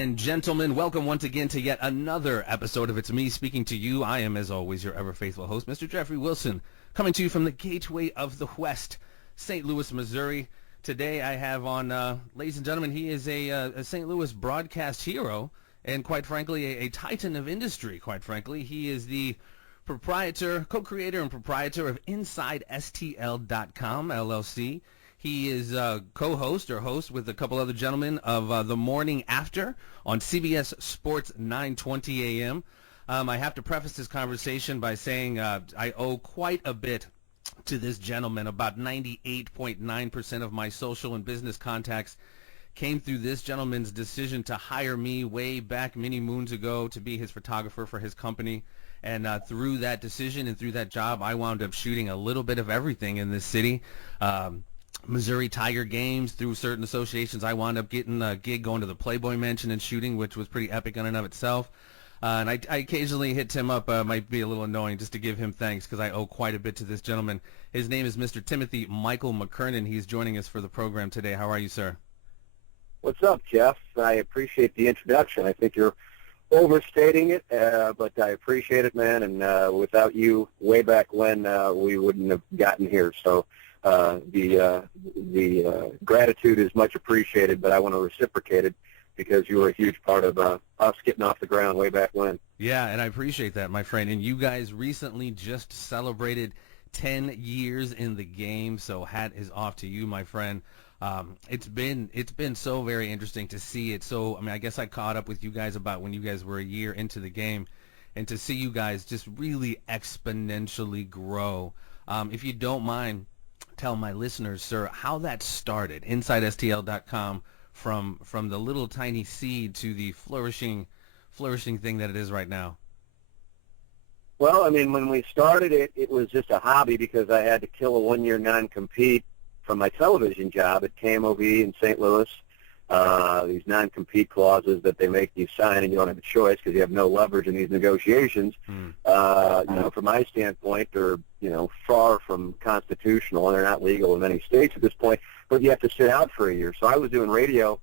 and gentlemen, welcome once again to yet another episode of It's Me Speaking to You. I am, as always, your ever-faithful host, Mr. Jeffrey Wilson, coming to you from the Gateway of the West, St. Louis, Missouri. Today I have on, ladies and gentlemen, he is a St. Louis broadcast hero and, quite frankly, a titan of industry, quite frankly. He is the co-creator and proprietor of InsideSTL.com, LLC. He is co-host or host with a couple other gentlemen of The Morning After on CBS Sports 9:20 a.m. I have to preface this conversation by saying I owe quite a bit to this gentleman. About 98.9% of my social and business contacts came through this gentleman's decision to hire me way back many moons ago to be his photographer for his company. And through that decision and through that job, I wound up shooting a little bit of everything in this city. Missouri Tiger games through certain associations. I wound up getting a gig going to the Playboy Mansion and shooting, which was pretty epic in and of itself. And I occasionally hit Tim up. Might be a little annoying just to give him thanks because I owe quite a bit to this gentleman. His name is Mr. Timothy Michael McKernan. He's joining us for the program today. How are you, sir? What's up, Jeff? I appreciate the introduction. I think you're overstating it, but I appreciate it, man. And without you, way back when, we wouldn't have gotten here. So the gratitude is much appreciated, but I want to reciprocate it because you were a huge part of us getting off the ground way back when. Yeah, and I appreciate that, my friend. And you guys recently just celebrated 10 years in the game, so hat is off to you, my friend. It's been so very interesting to see it. So, I mean, I guess I caught up with you guys about when you guys were a year into the game, and to see you guys just really exponentially grow. If you don't mind, tell my listeners, sir, how that started, InsideSTL.com, from the little tiny seed to the flourishing thing that it is right now. Well, I mean, when we started it, it was just a hobby because I had to kill a one-year non-compete from my television job at KMOV in St. Louis. These non-compete clauses that they make you sign, and you don't have a choice because you have no leverage in these negotiations. You know, from my standpoint, they're far from constitutional, and they're not legal in many states at this point. But you have to sit out for a year. So I was doing radio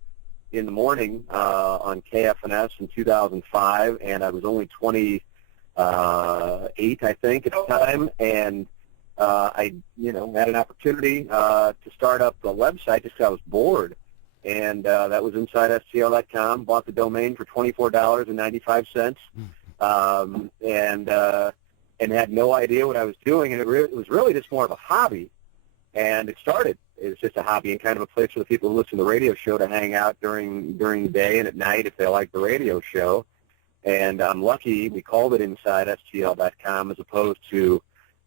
in the morning on KFNS in 2005, and I was only 28, I think, at the time, and I had an opportunity to start up a website just because I was bored. And that was InsideSTL.com. Bought the domain for $24.95, and had no idea what I was doing. And it was really just more of a hobby. And it started. It was just a hobby and kind of a place for the people who listen to the radio show to hang out during the day and at night if they like the radio show. And I'm lucky we called it InsideSTL.com as opposed to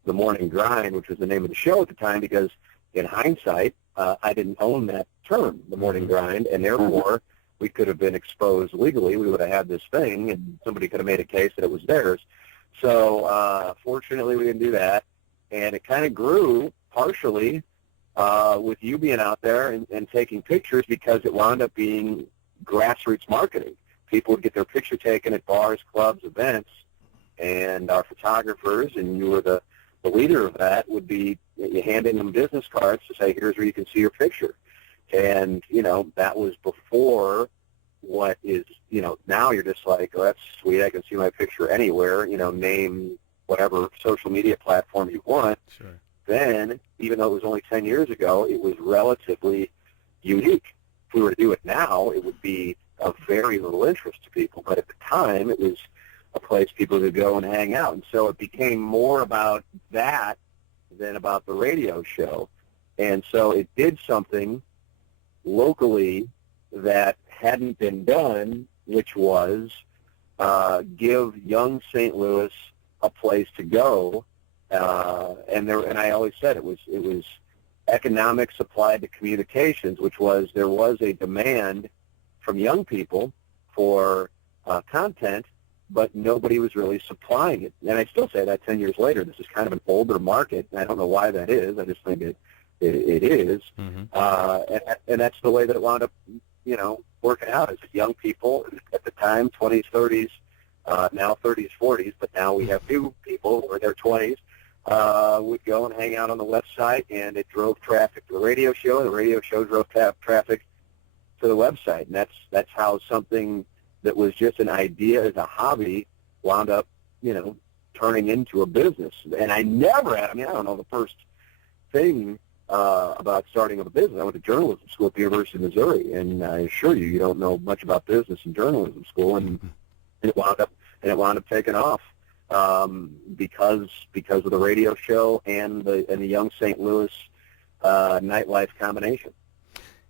The Morning Grind, which was the name of the show at the time, because in hindsight, I didn't own that term, The Morning Grind, and therefore we could have been exposed legally. We would have had this thing, and somebody could have made a case that it was theirs. So fortunately, we didn't do that, and it kind of grew partially with you being out there and taking pictures because it wound up being grassroots marketing. People would get their picture taken at bars, clubs, events, and our photographers, and you were the leader of that, would be handing them business cards to say, here's where you can see your picture. And, that was before what is, now you're just like, oh, that's sweet, I can see my picture anywhere, name whatever social media platform you want. Sure. Then, even though it was only 10 years ago, it was relatively unique. If we were to do it now, it would be of very little interest to people. But at the time, it was a place people could go and hang out. And so it became more about that than about the radio show. And so it did something locally that hadn't been done, which was give young St. Louis a place to go. And I always said it was economics applied to communications, which was there was a demand from young people for content, but nobody was really supplying it. And I still say that 10 years later, this is kind of an older market. I don't know why that is. I just think it is. And that's the way that it wound up, working out. Is that young people at the time, 20s, 30s, now 30s, 40s, but now we have new people who are in their 20s, would go and hang out on the website, and it drove traffic to the radio show. The radio show drove traffic to the website, and that's how something that was just an idea as a hobby wound up, turning into a business. And I never had, I don't know the first thing about starting up a business. I went to journalism school at the University of Missouri, and I assure you, you don't know much about business in journalism school, and it wound up taking off because of the radio show and the young St. Louis nightlife combination.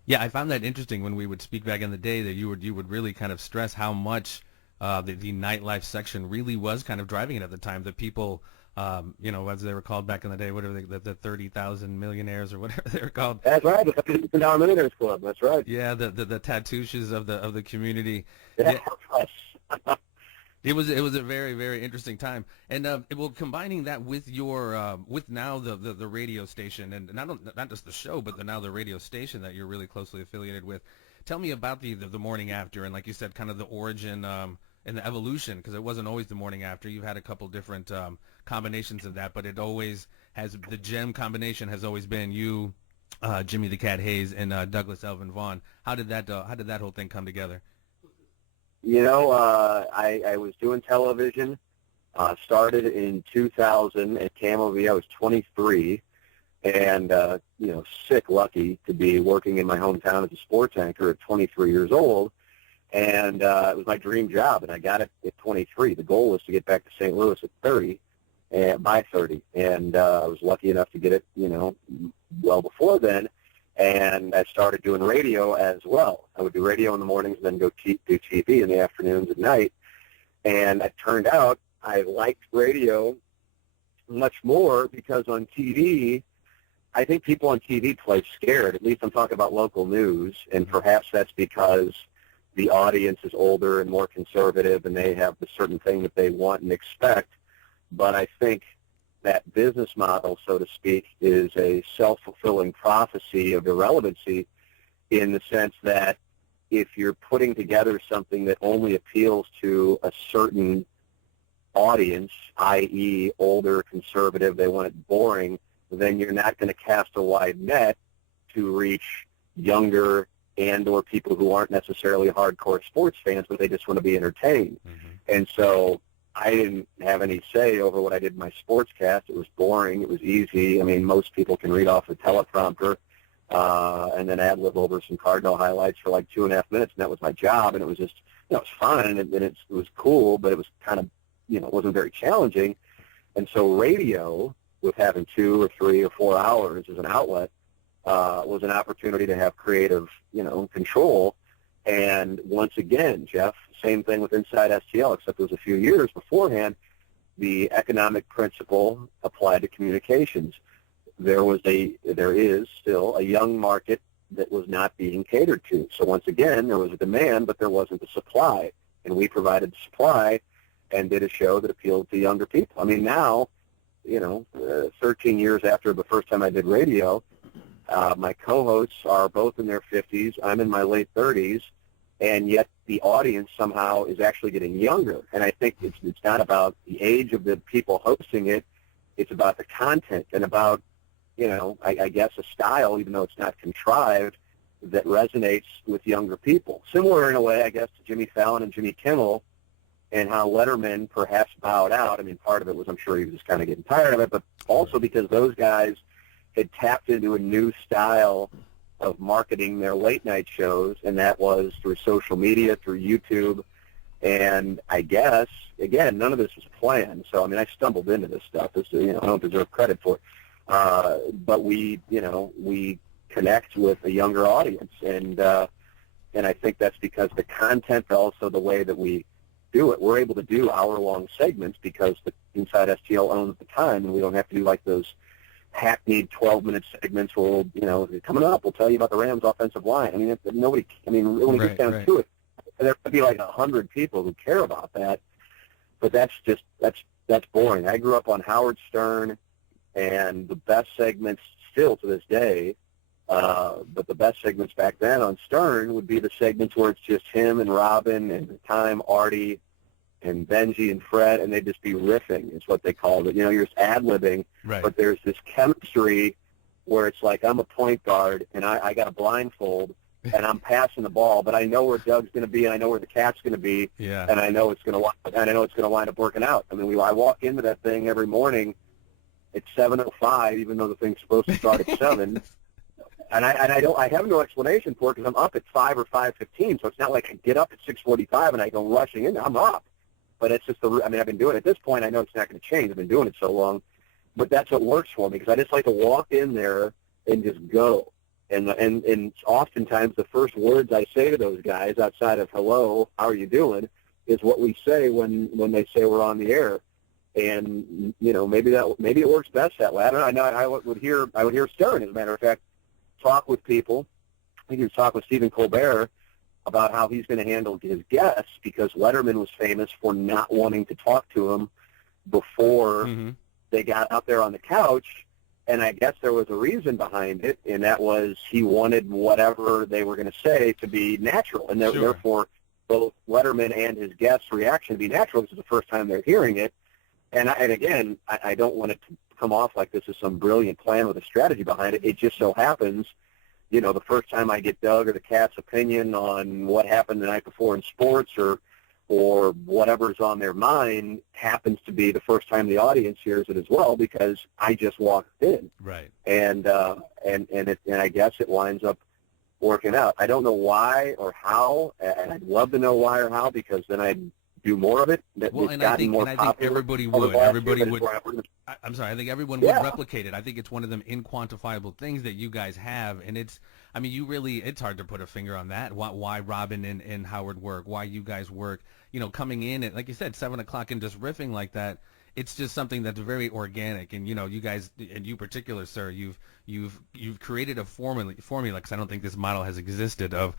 Yeah, I found that interesting when we would speak back in the day that you would really kind of stress how much the nightlife section really was kind of driving it at the time. The people, as they were called back in the day, whatever the 30,000 millionaires or whatever they were called. That's right, the $50 Millionaires Club. That's right. Yeah, the tattooshas of the community. Yeah. It was a very, very interesting time, and combining that with your with now the radio station, and not just the show, but now the radio station that you're really closely affiliated with. Tell me about the morning after, and like you said, kind of the origin and the evolution, because it wasn't always the morning after. You've had a couple different combinations of that, but it always has, the gem combination has always been you, Jimmy the Cat Hayes, and Douglas Elvin Vaughn. How did that whole thing come together? I was doing television, started in 2000 at KMOV. I was 23, and, lucky to be working in my hometown as a sports anchor at 23 years old. And it was my dream job, and I got it at 23. The goal was to get back to St. Louis at 30, by 30. And I was lucky enough to get it, well before then. And I started doing radio as well. I would do radio in the mornings and then go do TV in the afternoons and night. And it turned out I liked radio much more because on TV, I think people on TV play scared. At least I'm talking about local news, and perhaps that's because the audience is older and more conservative, and they have the certain thing that they want and expect. But I think that business model, so to speak, is a self-fulfilling prophecy of irrelevancy, in the sense that if you're putting together something that only appeals to a certain audience, i.e. older, conservative, they want it boring, then you're not going to cast a wide net to reach younger and or people who aren't necessarily hardcore sports fans, but they just want to be entertained. Mm-hmm. And so I didn't have any say over what I did in my sportscast. It was boring. It was easy. I mean, most people can read off a teleprompter and then ad-lib over some Cardinal highlights for like 2.5 minutes, and that was my job. And it was just, it was fun, and it was cool, but it was kind of, it wasn't very challenging. And so radio, with having 2 or 3 or 4 hours as an outlet, was an opportunity to have creative, control. And once again, Jeff, same thing with Inside STL, except it was a few years beforehand, the economic principle applied to communications. There is still a young market that was not being catered to. So once again, there was a demand, but there wasn't the supply. And we provided the supply and did a show that appealed to younger people. I mean, now, 13 years after the first time I did radio, my co-hosts are both in their 50s. I'm in my late 30s, and yet the audience somehow is actually getting younger. And I think it's not about the age of the people hosting it. It's about the content and about, I guess a style, even though it's not contrived, that resonates with younger people. Similar in a way, I guess, to Jimmy Fallon and Jimmy Kimmel, and how Letterman perhaps bowed out. I mean, part of it was I'm sure he was just kind of getting tired of it, but also because those guys had tapped into a new style of marketing their late-night shows, and that was through social media, through YouTube. And I guess, again, none of this was planned. So, I mean, I stumbled into this stuff. I don't deserve credit for it. But we connect with a younger audience. And I think that's because the content, but also the way that we do it. We're able to do hour-long segments because the Inside STL owns the time, and we don't have to do like those hackneyed 12-minute segments where coming up, we'll tell you about the Rams' offensive line. I mean, when it gets down to it, there could be like 100 people who care about that, but that's boring. I grew up on Howard Stern, and the best segments still to this day, but the best segments back then on Stern would be the segments where it's just him and Robin and at the time Artie and Benji and Fred, and they'd just be riffing, is what they called it. You're just ad-libbing, right. But there's this chemistry where it's like I'm a point guard, and I got a blindfold, and I'm passing the ball, but I know where Doug's going to be, and I know where the cat's going to be, Yeah. and I know it's going to wind up working out. I mean, I walk into that thing every morning at 7:05, even though the thing's supposed to start at 7. And I have no explanation for it because I'm up at 5 or 5:15, so it's not like I get up at 6:45 and I go rushing in. I'm up, but it's just I've been doing it at this point. I know it's not going to change. I've been doing it so long, but that's what works for me because I just like to walk in there and just go. And oftentimes the first words I say to those guys outside of hello, how are you doing, is what we say when they say we're on the air. And maybe it works best that way. I don't know. I would hear Stern, as a matter of fact, talk with people. I think he was talking with Stephen Colbert about how he's going to handle his guests because Letterman was famous for not wanting to talk to him before they got out there on the couch. And I guess there was a reason behind it, and that was he wanted whatever they were going to say to be natural. And therefore, both Letterman and his guests' reaction to be natural. This is the first time they're hearing it. And again, I don't want it to come off like this is some brilliant plan with a strategy behind it. It just so happens, the first time I get Doug or the cat's opinion on what happened the night before in sports or whatever's on their mind happens to be the first time the audience hears it as well because I just walked in. Right. And I guess it winds up working out. I don't know why or how, and I'd love to know why or how because then I'd do more of it. Well, and I think everybody would. I'm sorry. I think everyone would replicate it. I think it's one of them inquantifiable things that you guys have, and it's hard to put a finger on that. Why Robin and Howard work? Why you guys work? Coming in at, like you said, 7 o'clock and just riffing like that. It's just something that's very organic, and you guys, and you particular, sir, you've created a formula because I don't think this model has existed of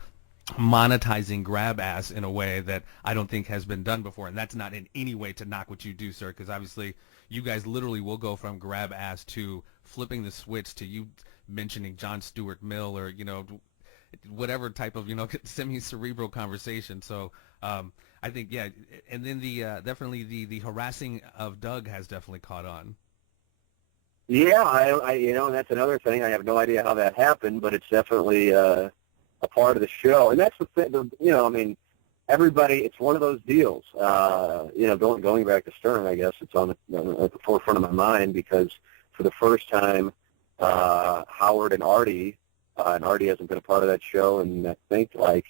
monetizing grab ass in a way that I don't think has been done before, and that's not in any way to knock what you do, sir, because obviously you guys literally will go from grab ass to flipping the switch to you mentioning John Stuart Mill or whatever type of semi-cerebral conversation. So I think and then definitely the harassing of Doug has definitely caught on. Yeah, I and that's another thing. I have no idea how that happened, but it's definitely a part of the show, and that's the thing. Everybody, it's one of those deals. Going back to Stern, I guess it's at the forefront of my mind because for the first time, Howard and Artie hasn't been a part of that show in I think like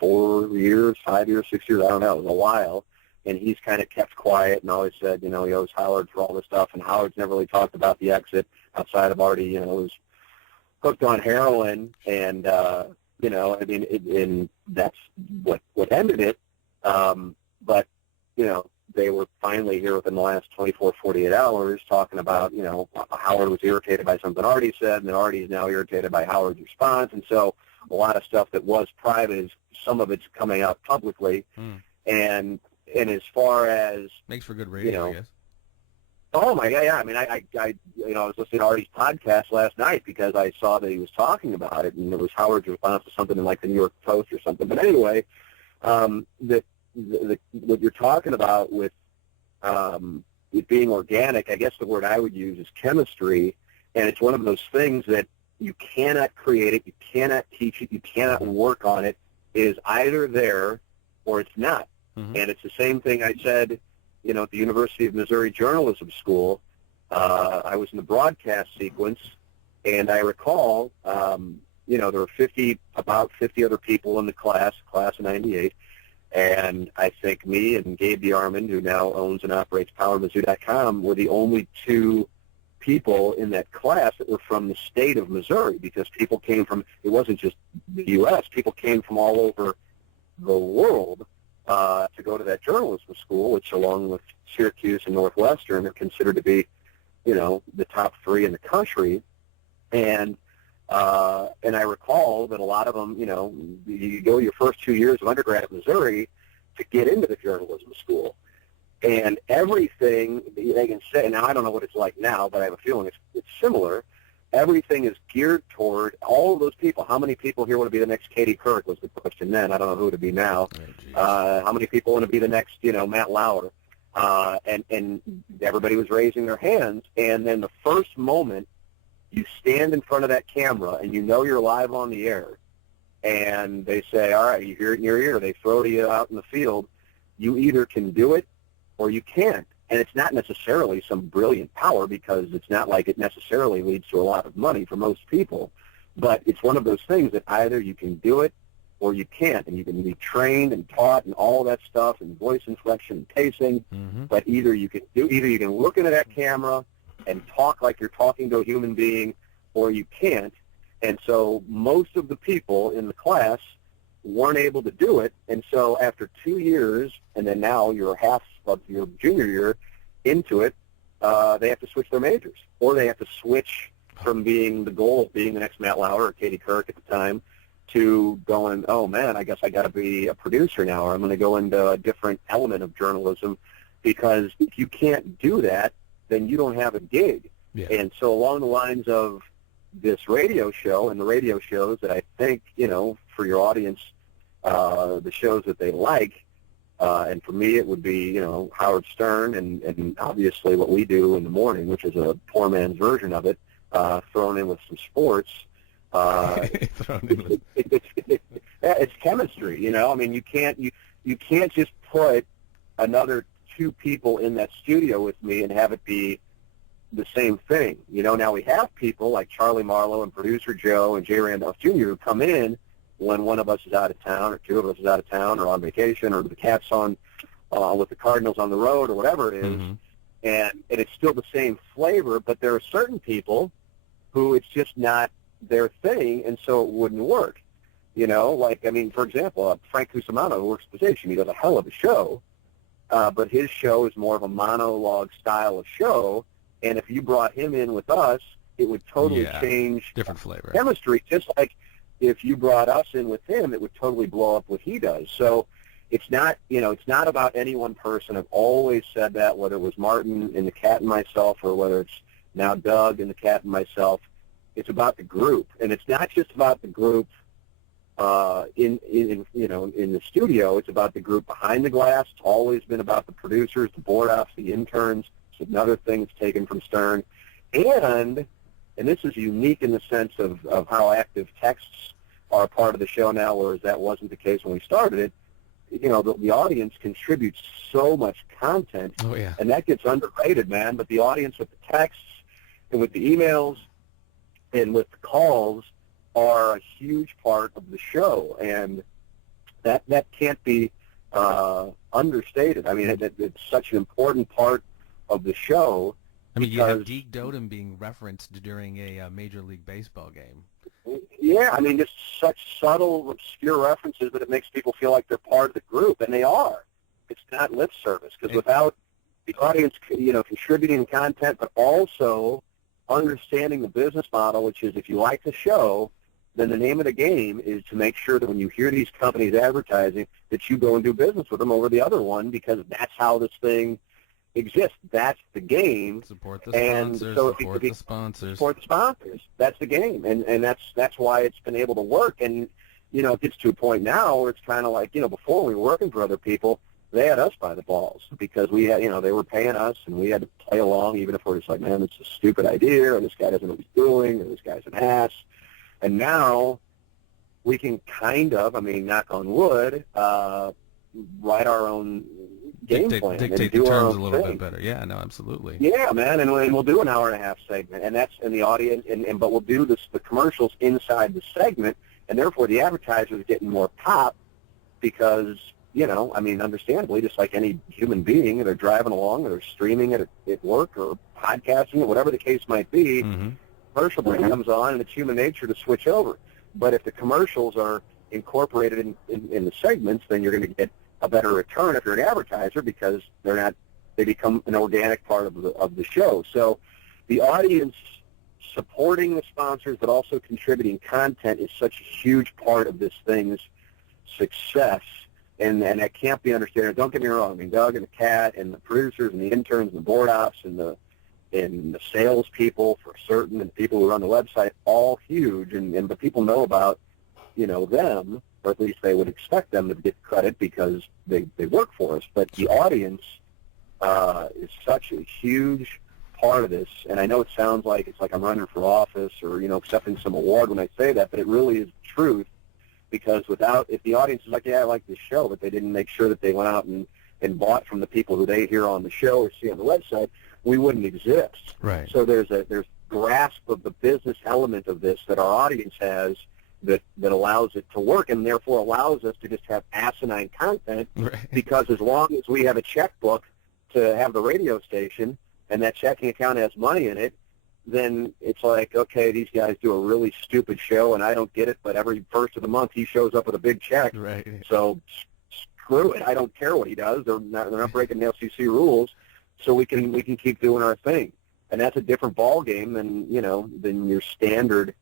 4 years, 5 years, 6 years. I don't know. It was a while, and he's kind of kept quiet and always said, he owes Howard for all this stuff, and Howard's never really talked about the exit outside of Artie. Was hooked on heroin and. And that's what ended it. But, they were finally here within the last 24, 48 hours talking about, Howard was irritated by something Artie said, and then Artie is now irritated by Howard's response. And so a lot of stuff that was private, some of it's coming out publicly. And as far as... Makes for good radio, I guess. Oh my God! Yeah, I mean, I was listening to Artie's podcast last night because I saw that he was talking about it, and it was Howard's response to something in like the New York Post or something. But anyway, what you're talking about with it being organic, I guess the word I would use is chemistry, and it's one of those things that you cannot create it, you cannot teach it, you cannot work on it. It is either there or it's not, and it's the same thing I said. At the University of Missouri Journalism School, I was in the broadcast sequence, and I recall, there were about 50 other people in the class of 98, and I think me and Gabe DeArmond, who now owns and operates PowerMizzou.com, were the only two people in that class that were from the state of Missouri because people came from, it wasn't just the U.S., people came from all over the world to go to that journalism school, which along with Syracuse and Northwestern are considered to be, the top 3 in the country. And I recall that a lot of them, you go your first 2 years of undergrad at Missouri to get into the journalism school. And everything they can say, now I don't know what it's like now, but I have a feeling it's similar. Everything is geared toward all of those people. How many people here want to be the next Katie Couric was the question then. I don't know who to be now. How many people want to be the next, Matt Lauer? And everybody was raising their hands. And then the first moment you stand in front of that camera and you're live on the air, and they say, all right, you hear it in your ear. They throw to you out in the field. You either can do it or you can't. And it's not necessarily some brilliant power, because it's not like it necessarily leads to a lot of money for most people. But it's one of those things that either you can do it or you can't. And you can be trained and taught and all that stuff, and voice inflection and pacing. But either you can look into that camera and talk like you're talking to a human being, or you can't. And so most of the people in the class weren't able to do it. And so after 2 years, and then now you're half of your junior year into it, they have to switch their majors, or they have to switch from being the goal of being the next Matt Lauer or Katie Couric at the time to going, oh, man, I guess I got to be a producer now, or I'm going to go into a different element of journalism, because if you can't do that, then you don't have a gig. Yeah. And so along the lines of this radio show and the radio shows that I think, for your audience, the shows that they like, and for me it would be, Howard Stern and obviously what we do in the morning, which is a poor man's version of it, thrown in with some sports. It's chemistry, I mean, you can't just put another two people in that studio with me and have it be the same thing. Now we have people like Charlie Marlowe and producer Joe and Jay Randolph Jr. who come in when one of us is out of town, or two of us is out of town, or on vacation, or the Cats on with the Cardinals on the road, or whatever it is, and it's still the same flavor. But there are certain people who it's just not their thing, and so it wouldn't work. For example, Frank Cusimano, who works the station, he does a hell of a show, but his show is more of a monologue style of show, and if you brought him in with us, it would totally change different flavor chemistry, just like if you brought us in with him, it would totally blow up what he does. So it's not about any one person. I've always said that, whether it was Martin and the Cat and myself, or whether it's now Doug and the Cat and myself. It's about the group, and it's not just about the group in the studio. It's about the group behind the glass. It's always been about the producers, the board ops, the interns. It's another thing that's taken from Stern, and this is unique in the sense of how active texts are a part of the show now, whereas that wasn't the case when we started it. The audience contributes so much content, and that gets underrated, man. But the audience with the texts and with the emails and with the calls are a huge part of the show, and that can't be understated. I mean, it's such an important part of the show. I mean, you have Deke Doden being referenced during a Major League Baseball game. Yeah, I mean, just such subtle, obscure references that it makes people feel like they're part of the group, and they are. It's not lip service, because without the audience, contributing content, but also understanding the business model, which is if you like the show, then the name of the game is to make sure that when you hear these companies advertising, that you go and do business with them over the other one, because that's how this thing exists. That's the game. Support the sponsors. Support the sponsors. That's the game, and that's why it's been able to work. And it gets to a point now where it's kind of like, before we were working for other people, they had us by the balls, because we had, they were paying us, and we had to play along, even if we're just like, man, it's a stupid idea, or this guy doesn't know what he's doing, or this guy's an ass. And now we can kind of, knock on wood, write our own game plan, dictate the terms a little bit better. Yeah, no, absolutely. Yeah, man, and we'll do an hour-and-a-half segment, and that's in the audience, but we'll do the commercials inside the segment, and therefore the advertiser is getting more pop, because understandably, just like any human being, they're driving along, or they're streaming it at work, or podcasting it, whatever the case might be. Commercial break comes on, and it's human nature to switch over. But if the commercials are incorporated in the segments, then you're going to get a better return if you're an advertiser, because they become an organic part of the show. So the audience supporting the sponsors but also contributing content is such a huge part of this thing's success, and that can't be understated. Don't get me wrong. Doug and the Cat and the producers and the interns and the board ops and the salespeople for certain, and people who run the website, all huge, but people know about them, or at least they would expect them to get credit because they work for us. But the audience is such a huge part of this, and I know it sounds like it's like I'm running for office or accepting some award when I say that, but it really is the truth, because if the audience is like, yeah, I like this show, but they didn't make sure that they went out and bought from the people who they hear on the show or see on the website, we wouldn't exist. Right. So there's grasp of the business element of this that our audience has that allows it to work, and therefore allows us to just have asinine content. Right. Because as long as we have a checkbook to have the radio station and that checking account has money in it, then it's like, okay, these guys do a really stupid show and I don't get it, but every first of the month he shows up with a big check. Right. So screw it. I don't care what he does. They're not breaking the FCC rules, so we can keep doing our thing. And that's a different ball game than your standard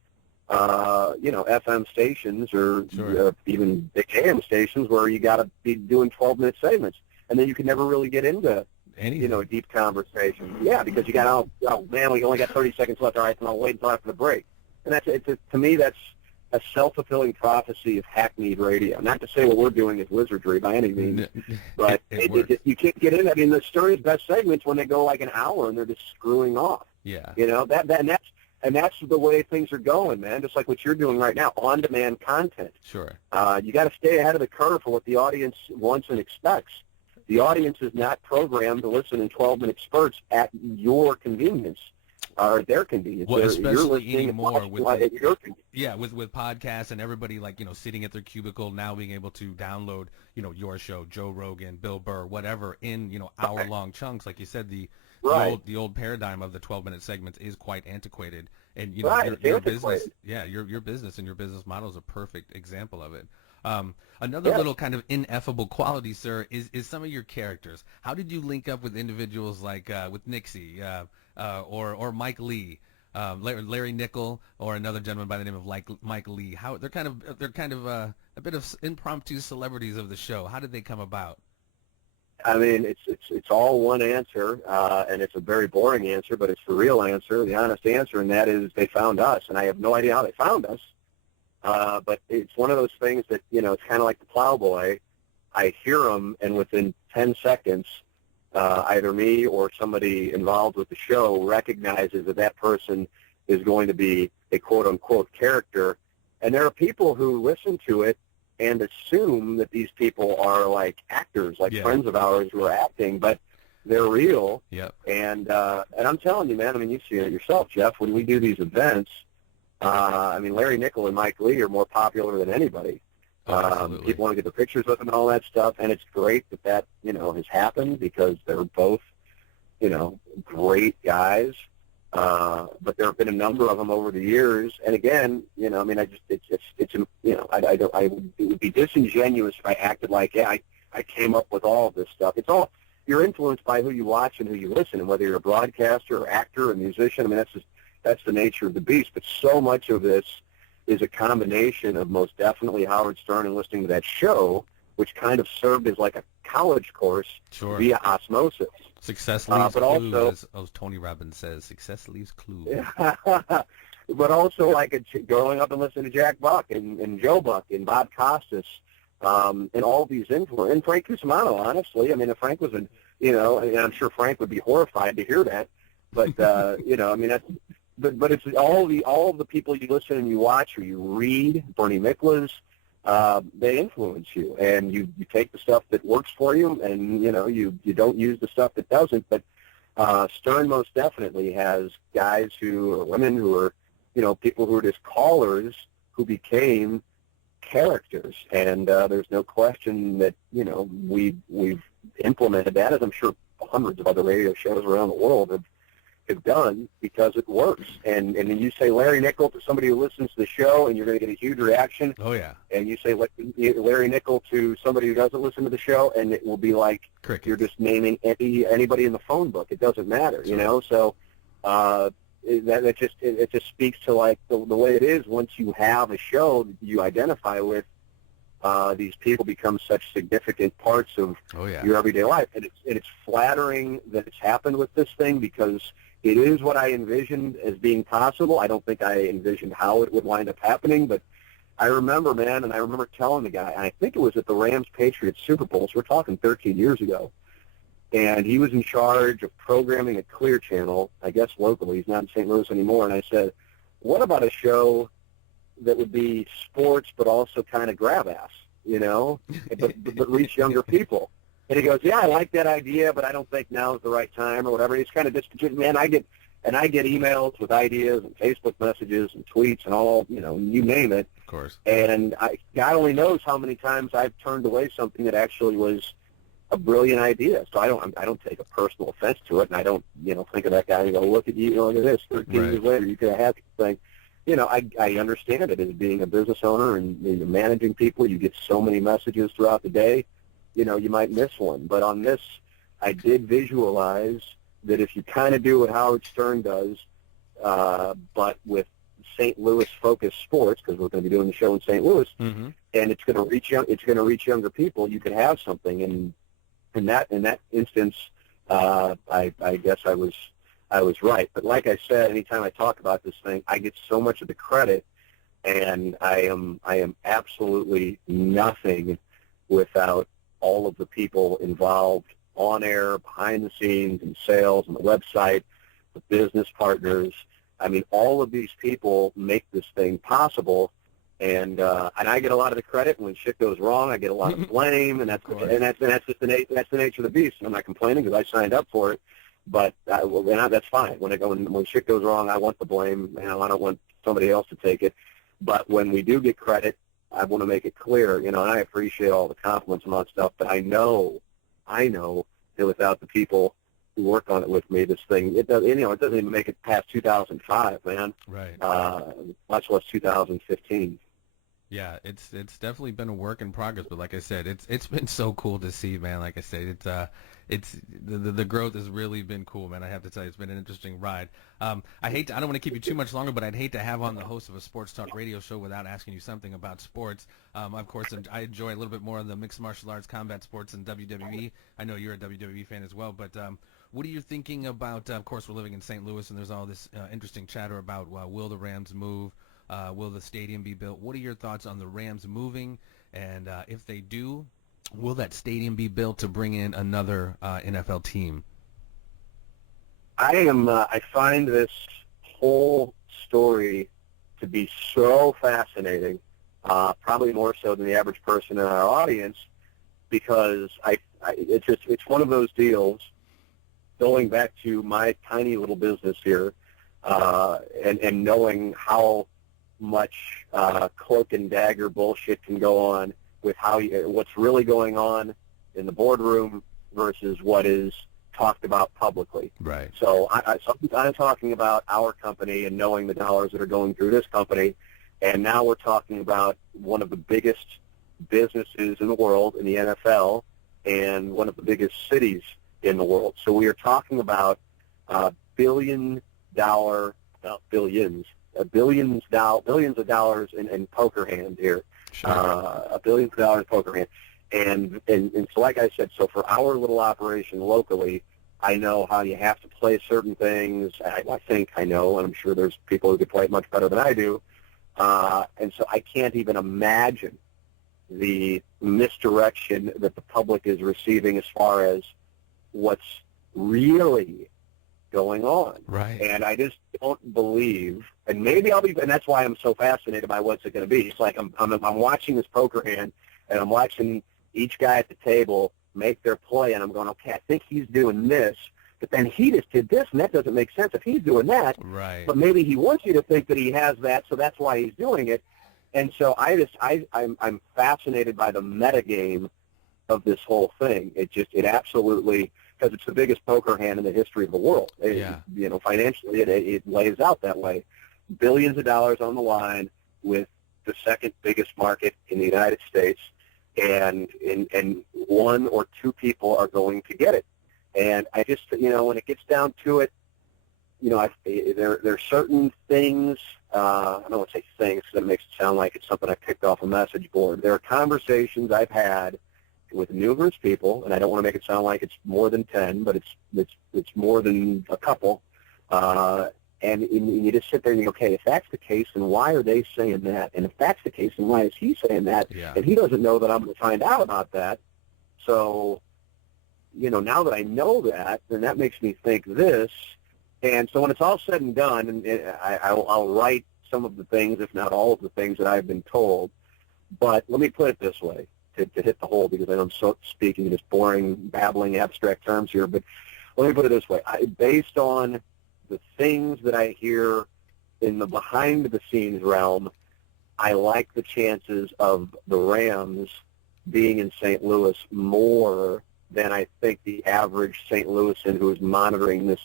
FM stations or Sure. even big AM stations where you got to be doing 12-minute segments, and then you can never really get into Anything. a deep conversation. Yeah, because you got oh man, we only got 30 seconds left. All right, then I'll wait until after the break. And to me that's a self-fulfilling prophecy of hackneyed radio. Not to say what we're doing is wizardry by any means, but you can't get in. I mean, the story's best segments when they go like an hour and they're just screwing off. Yeah. And that's the way things are going, man. Just like what you're doing right now, on-demand content. Sure. You got to stay ahead of the curve for what the audience wants and expects. The audience is not programmed to listen in 12-minute spurts at your convenience or their convenience. Well, especially you're anymore with at your convenience. Yeah, with podcasts and everybody sitting at their cubicle now being able to download your show, Joe Rogan, Bill Burr, whatever in hour-long chunks. Like you said, the old paradigm of the 12-minute segments is quite antiquated, and your business, your business and your business model is a perfect example of it. Another little kind of ineffable quality, sir, is some of your characters. How did you link up with individuals like with Nixie or Mike Lee, Larry Nickel, or another gentleman by the name of Mike Lee? How they're kind of a bit of impromptu celebrities of the show. How did they come about? I mean, it's all one answer, and it's a very boring answer, but it's the real answer, the honest answer, and that is they found us, and I have no idea how they found us. But it's one of those things that, it's kind of like the Plowboy. I hear them, and within 10 seconds, either me or somebody involved with the show recognizes that person is going to be a quote-unquote character. And there are people who listen to it and assume that these people are like actors, like friends of ours who are acting, but they're real. Yep. And I'm telling you, man, I mean, you see it yourself, Jeff, when we do these events, I mean, Larry Nickel and Mike Lee are more popular than anybody. People want to get their pictures with them and all that stuff, and it's great that has happened because they're both, great guys. But there have been a number of them over the years, and again, I mean, it would be disingenuous if I acted like, I came up with all of this stuff. It's all, you're influenced by who you watch and who you listen, and whether you're a broadcaster or actor or musician. I mean, that's the nature of the beast. But so much of this is a combination of most definitely Howard Stern and listening to that show, which kind of served as like a college course via osmosis. Success leaves but clues, also, as Tony Robbins says. Success leaves clues. But also like growing up and listening to Jack Buck and Joe Buck and Bob Costas and all these influencers. And Frank Cusimano, honestly. I mean, if Frank was and I'm sure Frank would be horrified to hear that. But, I mean, that's... But it's all the people you listen and you watch or you read, Bernie Mikla's, they influence you, and you take the stuff that works for you, and you don't use the stuff that doesn't. But Stern most definitely has guys who are women who are people who are just callers who became characters, and there's no question that we've implemented that, as I'm sure hundreds of other radio shows around the world have done, because it works. And then you say Larry Nickel to somebody who listens to the show, and you're going to get a huge reaction. Oh, yeah. And you say Larry Nickel to somebody who doesn't listen to the show, and it will be like crickets. You're just naming anybody in the phone book. It doesn't matter, So it just speaks to like the way it is. Once you have a show that you identify with, these people become such significant parts of your everyday life. And it's flattering that it's happened with this thing, because it is what I envisioned as being possible. I don't think I envisioned how it would wind up happening, but I remember, man, and I remember telling the guy, and I think it was at the Rams-Patriots Super Bowl, so we're talking 13 years ago, and he was in charge of programming at Clear Channel, I guess locally. He's not in St. Louis anymore, and I said, what about a show that would be sports, but also kind of grab ass, but reach younger people. And he goes, yeah, I like that idea, but I don't think now is the right time or whatever. He's kind of just, man, I get emails with ideas and Facebook messages and tweets and all, you name it. Of course. And God only knows how many times I've turned away something that actually was a brilliant idea. So I don't take a personal offense to it, and I don't, think of that guy and go, look at you, look at this. 13 years later, you could have had this thing. I understand it as being a business owner and you're managing people. You get so many messages throughout the day, you might miss one. But on this, I did visualize that if you kind of do what Howard Stern does, but with St. Louis-focused sports, because we're going to be doing the show in St. Louis, and it's going to reach younger people, you could have something. And in that instance, I guess I was right. But like I said, anytime I talk about this thing, I get so much of the credit, and I am absolutely nothing without all of the people involved on air, behind the scenes, in sales, on the website, the business partners. I mean, all of these people make this thing possible, and I get a lot of the credit. And when shit goes wrong, I get a lot of blame, and that's just the nature of the beast. And I'm not complaining because I signed up for it. But that's fine. When shit goes wrong, I want the blame. I don't want somebody else to take it. But when we do get credit, I want to make it clear. And I appreciate all the compliments and all that stuff. But I know that without the people who work on it with me, this thing it doesn't even make it past 2005, man. Right. Much less 2015. Yeah, it's definitely been a work in progress, but like I said, it's been so cool to see, man. Like I said, it's the growth has really been cool, man. I have to tell you, it's been an interesting ride. I don't want to keep you too much longer, but I'd hate to have on the host of a sports talk radio show without asking you something about sports. Of course, I enjoy a little bit more of the mixed martial arts, combat sports, and WWE. I know you're a WWE fan as well, but what are you thinking about? Of course, we're living in St. Louis, and there's all this interesting chatter about will the Rams move? Will the stadium be built? What are your thoughts on the Rams moving? And if they do, will that stadium be built to bring in another NFL team? I find this whole story to be so fascinating, probably more so than the average person in our audience, because it's one of those deals. Going back to my tiny little business here, and knowing how much cloak and dagger bullshit can go on with what's really going on in the boardroom versus what is talked about publicly. Right. So I'm talking about our company and knowing the dollars that are going through this company, and now we're talking about one of the biggest businesses in the world in the NFL and one of the biggest cities in the world. So we are talking about billions of dollars in poker hand here. Sure. Billions of dollars poker hand. And so like I said, so for our little operation locally, I know how you have to play certain things. I think I know, and I'm sure there's people who could play it much better than I do. And so I can't even imagine the misdirection that the public is receiving as far as what's really going on. Right. And I just don't believe, and maybe and that's why I'm so fascinated by what's it going to be. It's like I'm watching this poker hand, and I'm watching each guy at the table make their play, and I'm going, okay, I think he's doing this, but then he just did this, and that doesn't make sense if he's doing that. Right. But maybe he wants you to think that he has that, so that's why he's doing it. And so I'm fascinated by the metagame of this whole thing. It absolutely, because it's the biggest poker hand in the history of the world. Financially, it lays out that way. Billions of dollars on the line with the second biggest market in the United States, and one or two people are going to get it. And I just, when it gets down to it, there are certain things, I don't want to say things because that makes it sound like it's something I picked off a message board. There are conversations I've had with numerous people, and I don't want to make it sound like it's more than 10, but it's more than a couple. And you just sit there and you go, okay, if that's the case, then why are they saying that? And if that's the case, then why is he saying that? Yeah. And he doesn't know that I'm going to find out about that. So, now that I know that, then that makes me think this. And so when it's all said and done, and I'll write some of the things, if not all of the things that I've been told. But let me put it this way, to hit the hole, because I know I'm so speaking in just boring, babbling, abstract terms here. But let me put it this way. Based on the things that I hear in the behind-the-scenes realm, I like the chances of the Rams being in St. Louis more than I think the average St. Louisan who is monitoring this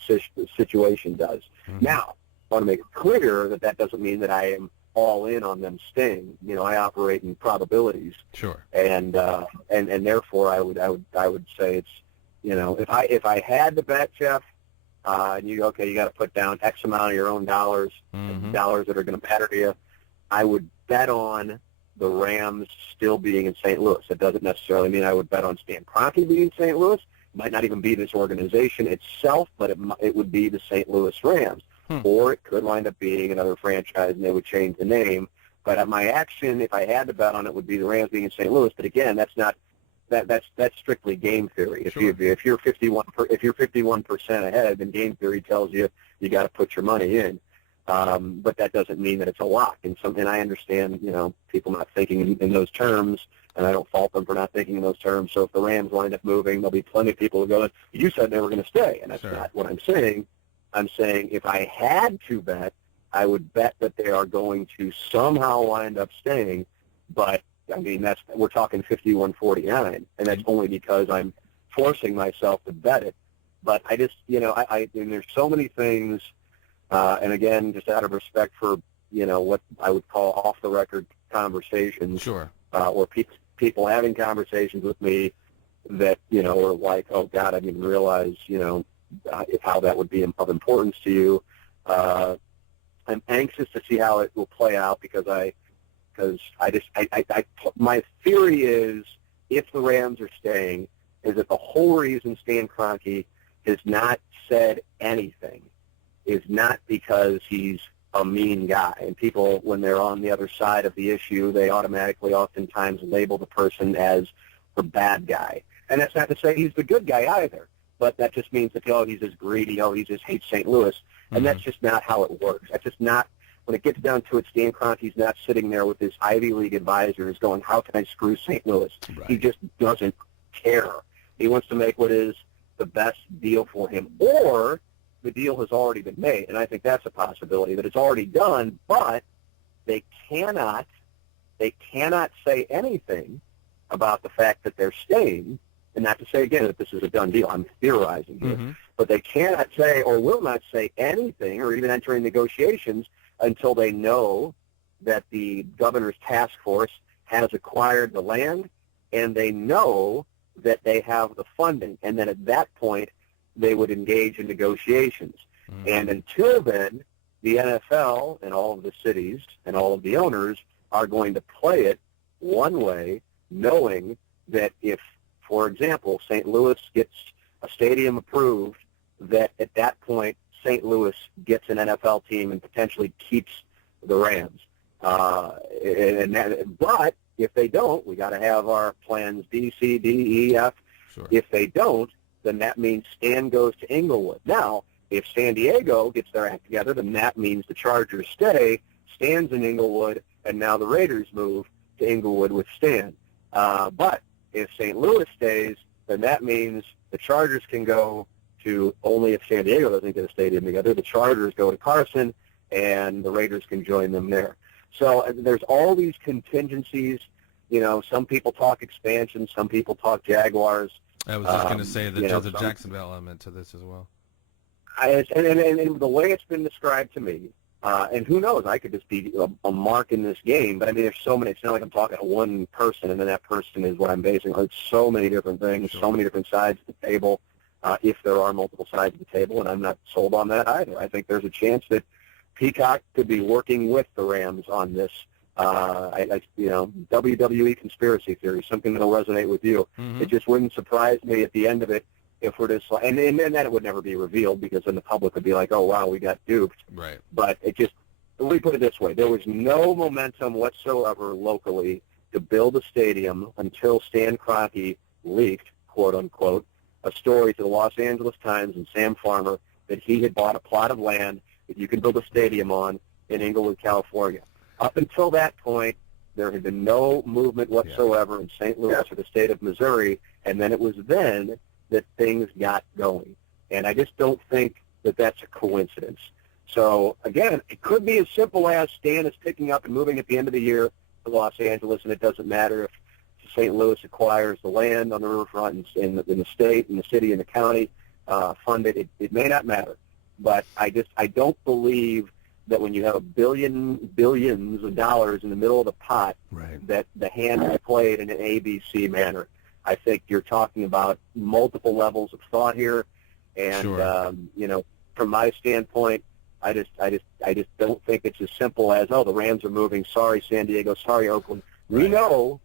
situation does. Mm-hmm. Now, I want to make it clear that that doesn't mean that I am all in on them staying. You know, I operate in probabilities. Sure. And therefore, I would say it's, you know, if I had to bet, Jeff, and you got to put down X amount of your own dollars, mm-hmm. dollars that are going to matter to you, I would bet on the Rams still being in St. Louis. That doesn't necessarily mean I would bet on Stan Kroenke being in St. Louis. It might not even be this organization itself, but it would be the St. Louis Rams. Or it could wind up being another franchise, and they would change the name. But my action, if I had to bet on it, would be the Rams being in St. Louis. But again, that's not that's strictly game theory. If sure. if you're 51% ahead, then game theory tells you got to put your money in. But that doesn't mean that it's a lock. And I understand, you know, people not thinking in those terms, and I don't fault them for not thinking in those terms. So if the Rams wind up moving, there'll be plenty of people who go, "You said they were going to stay," and that's sure. not what I'm saying. I'm saying if I had to bet, I would bet that they are going to somehow wind up staying. But, I mean, we're talking 51-49, and that's only because I'm forcing myself to bet it. But I just, you know, and there's so many things, and again, just out of respect for, you know, what I would call off-the-record conversations, sure. Or people having conversations with me that, you know, are like, oh, God, I didn't even realize, you know, how that would be of importance to you. I'm anxious to see how it will play out because my theory is if the Rams are staying is that the whole reason Stan Kroenke has not said anything is not because he's a mean guy. And people, when they're on the other side of the issue, they automatically oftentimes label the person as the bad guy. And that's not to say he's the good guy either. But that just means that, oh, he's just greedy, oh, he just hates St. Louis. And that's just not how it works. That's just not, when it gets down to it, Stan Kroenke's not sitting there with his Ivy League advisors going, how can I screw St. Louis? Right. He just doesn't care. He wants to make what is the best deal for him. Or the deal has already been made, and I think that's a possibility, that it's already done, but they cannot say anything about the fact that they're staying. And not to say, again, that this is a done deal. I'm theorizing here. Mm-hmm. But they cannot say or will not say anything or even enter in negotiations until they know that the governor's task force has acquired the land and they know that they have the funding. And then at that point, they would engage in negotiations. Mm-hmm. And until then, the NFL and all of the cities and all of the owners are going to play it one way, knowing that if, for example, St. Louis gets a stadium approved, that at that point St. Louis gets an NFL team and potentially keeps the Rams. But if they don't, we got to have our plans B, C, D, E, F. Sure. If they don't, then that means Stan goes to Inglewood. Now, if San Diego gets their act together, then that means the Chargers stay, Stan's in Inglewood, and now the Raiders move to Inglewood with Stan. But if St. Louis stays, then that means the Chargers can go to, only if San Diego doesn't get a stadium together, the Chargers go to Carson, and the Raiders can join them there. So there's all these contingencies. You know, some people talk expansion, some people talk Jaguars. I was just going to say that there's a Jacksonville element to this as well. And the way it's been described to me, and who knows, I could just be a mark in this game, but I mean, there's so many, it's not like I'm talking to one person and then that person is what I'm basing on. It's so many different things, sure. So many different sides of the table, if there are multiple sides of the table, and I'm not sold on that either. I think there's a chance that Peacock could be working with the Rams on this. WWE conspiracy theory, something that'll resonate with you. Mm-hmm. It just wouldn't surprise me at the end of it if we're just like, and then it would never be revealed because then the public would be like, oh, wow, we got duped. Right. But it just, let me put it this way. There was no momentum whatsoever locally to build a stadium until Stan Kroenke leaked, quote unquote, a story to the Los Angeles Times and Sam Farmer that he had bought a plot of land that you can build a stadium on in Inglewood, California. Up until that point, there had been no movement whatsoever in St. Louis or the state of Missouri, and then it was then that things got going. And I just don't think that that's a coincidence. So, again, it could be as simple as Stan is picking up and moving at the end of the year to Los Angeles, and it doesn't matter if St. Louis acquires the land on the riverfront in the state, in the city, and the county, fund it. It may not matter. But I don't believe that when you have billions of dollars in the middle of the pot, right, that the hand is played in an ABC manner. I think you're talking about multiple levels of thought here, and sure. From my standpoint, I just don't think it's as simple as, oh, the Rams are moving. Sorry, San Diego. Sorry, Oakland. Right. We know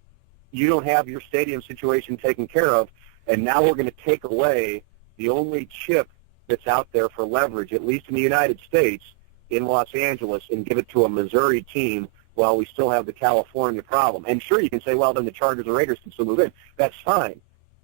you don't have your stadium situation taken care of, and now we're going to take away the only chip that's out there for leverage, at least in the United States, in Los Angeles, and give it to a Missouri team while we still have the California problem. And sure, you can say, well, then the Chargers or Raiders can still move in. That's fine.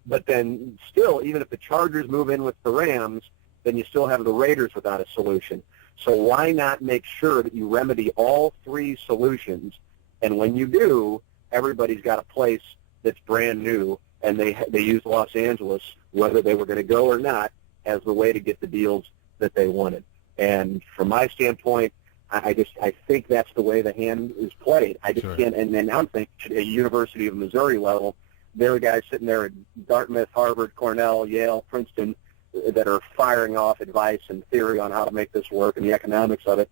But then still, even if the Chargers move in with the Rams, then you still have the Raiders without a solution. So why not make sure that you remedy all three solutions? And when you do, everybody's got a place that's brand new, and they use Los Angeles, whether they were going to go or not, as the way to get the deals that they wanted. And from my standpoint, I think that's the way the hand is played. I just sure. can't. And then I'm thinking at a University of Missouri level, there are guys sitting there at Dartmouth, Harvard, Cornell, Yale, Princeton that are firing off advice and theory on how to make this work and the economics of it.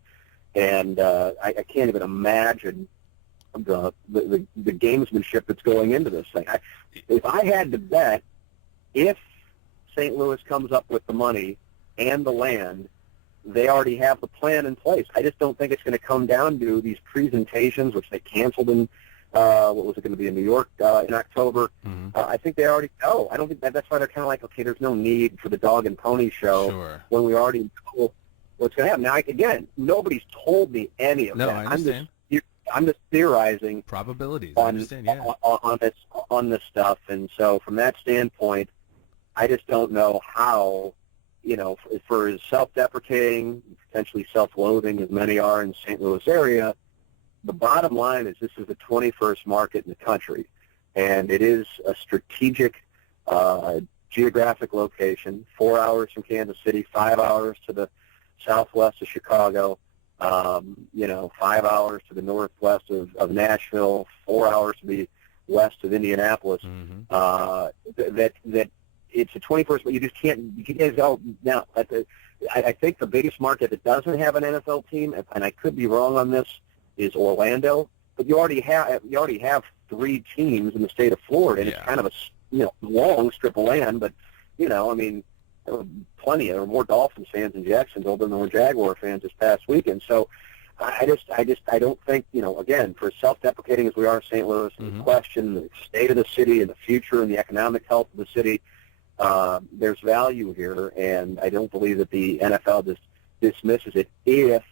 And I can't even imagine the gamesmanship that's going into this thing. If I had to bet, if St. Louis comes up with the money and the land, they already have the plan in place. I just don't think it's going to come down to these presentations, which they canceled in, what was it going to be in New York in October. Mm-hmm. I think they already know. I don't think that's why they're kind of like, okay, there's no need for the dog and pony show Sure. when we already know what's going to happen. Now, again, nobody's told me any of No, that. I understand. I'm just theorizing Probabilities. I understand, yeah. on this stuff. And so from that standpoint, I just don't know how, for as self-deprecating, potentially self-loathing as many are in the St. Louis area, the bottom line is this is the 21st market in the country, and it is a strategic geographic location, 4 hours from Kansas City, 5 hours to the southwest of Chicago, 5 hours to the northwest of Nashville, 4 hours to the west of Indianapolis. Mm-hmm. That it's a 21st, but you just can't go now. I think the biggest market that doesn't have an NFL team, and I could be wrong on this, is Orlando. But you already have three teams in the state of Florida, and it's kind of a long strip of land. But there were plenty. There were more Dolphins fans in Jacksonville than there were Jaguar fans this past weekend. So I don't think, again, for self-deprecating as we are in St. Louis, and mm-hmm. question the state of the city and the future and the economic health of the city, there's value here, and I don't believe that the NFL just dismisses it if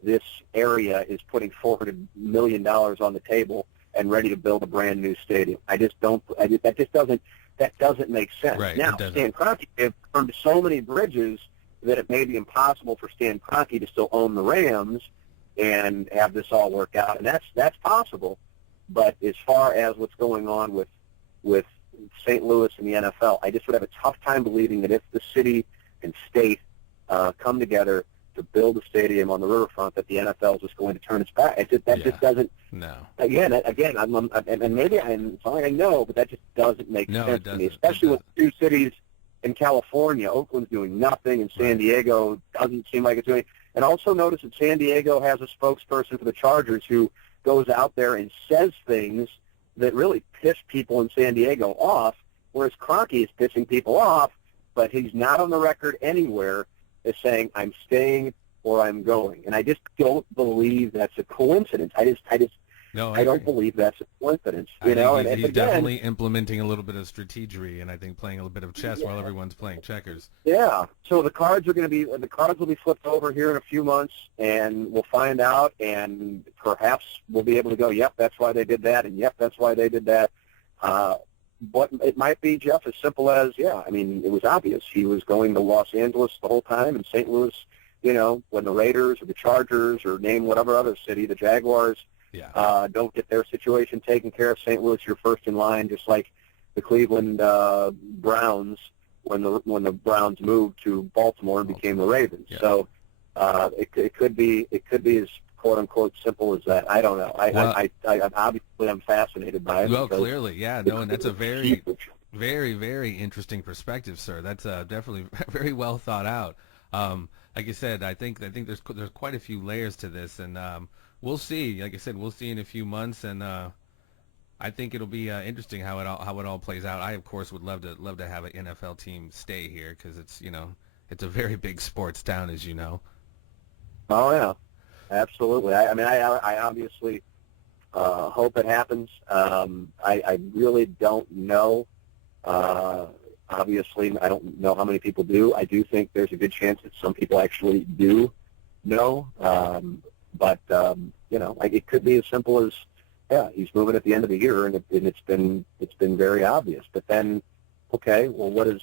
this area is putting $400 million on the table and ready to build a brand new stadium. I just don't. That doesn't make sense. Right, now, Stan Kroenke has burned so many bridges that it may be impossible for Stan Kroenke to still own the Rams and have this all work out, and that's possible. But as far as what's going on with St. Louis and the NFL, I just would have a tough time believing that if the city and state come together to build a stadium on the riverfront, that the NFL is just going to turn its back. Just doesn't. No. Again, and maybe I'm sorry, I know, but that just doesn't make sense to me, especially with two cities in California. Oakland's doing nothing, and San Diego doesn't seem like it's doing. And also notice that San Diego has a spokesperson for the Chargers who goes out there and says things that really piss people in San Diego off, whereas Kroenke is pissing people off, but he's not on the record anywhere as saying, I'm staying or I'm going. And I just don't believe that's a coincidence. I don't believe that's a coincidence. He's again, definitely implementing a little bit of strategery, and I think playing a little bit of chess while everyone's playing checkers. Yeah. So the cards will be flipped over here in a few months, and we'll find out, and perhaps we'll be able to go, yep, that's why they did that, and yep, that's why they did that. But it might be, Jeff, as simple as, it was obvious. He was going to Los Angeles the whole time, and St. Louis when the Raiders or the Chargers or name whatever other city, the Jaguars, don't get their situation taken care of, St. Louis, you're first in line, just like the Cleveland Browns when the Browns moved to Baltimore and became the Ravens. Yeah. So it could be as quote unquote simple as that. I don't know. I obviously I'm fascinated by it. Well, clearly, yeah, no, and that's a very, very, very interesting perspective, sir. That's definitely very well thought out. Like I said, I think there's quite a few layers to this, and we'll see. Like I said, we'll see in a few months, and I think it'll be interesting how it all plays out. I of course would love to have an NFL team stay here because it's a very big sports town, as you know. Oh yeah, absolutely. I obviously hope it happens. I really don't know. Obviously, I don't know how many people do. I do think there's a good chance that some people actually do know. But it could be as simple as, he's moving at the end of the year, and it's been very obvious. But then, okay, well, what do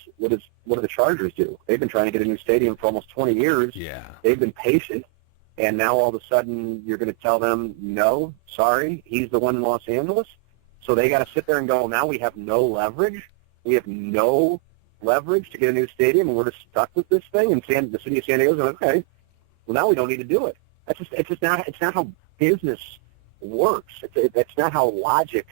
the Chargers do? They've been trying to get a new stadium for almost 20 years. Yeah, they've been patient, and now all of a sudden you're going to tell them, no, sorry, he's the one in Los Angeles. So they got to sit there and go, now we have no leverage. We have no leverage to get a new stadium, and we're just stuck with this thing. And the city of San Diego is like, okay, well, now we don't need to do it. It's not how business works. It's not how logic